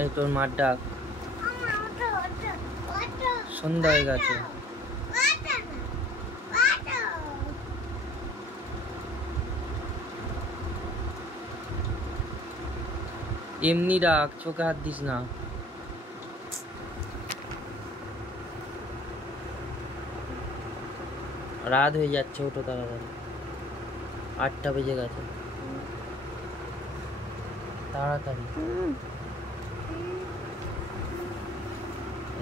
এই তোর মার ডাক, সন্ধ্যা হয়ে গেছে। এমনি ডাক, চোখে হাত দিস না। রাত হয়ে যাচ্ছে, ওঠো তাড়াতাড়ি, 8টা বেজে গেছে, তাড়াতাড়ি।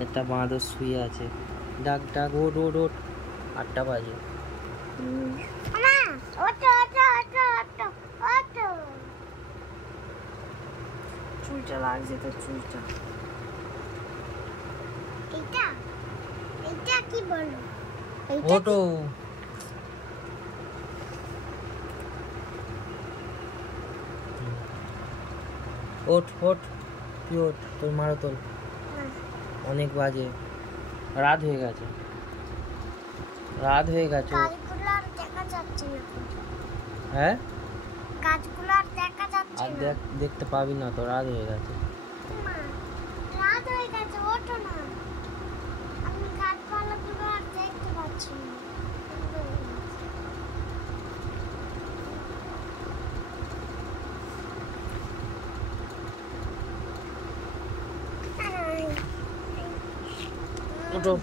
একটা বাঁদর শুয়ে আছে, ডাক ডাক, ওঠ ওঠ ওঠ, 8টা বাজে। চুলটা লাগছে তো, চুলটা। এটা এটা কি বলো? ওঠো। ওঠ ওঠ, তুই ওঠ, তোর মারো তোল, অনেক বাজে, রাত হয়ে গেছে, রাত হয়ে গেছে। গাছগুলো আর দেখা যাচ্ছে না। হ্যাঁ, গাছগুলো আর দেখা যাচ্ছে আর না। দেখতে পাবি না তো, রাত হয়ে গেছে। মা, রাত হয়ে গেছে, ওঠো না। আমি গাছপালাগুলো আর দেখতে পাচ্ছি না। ওঠো।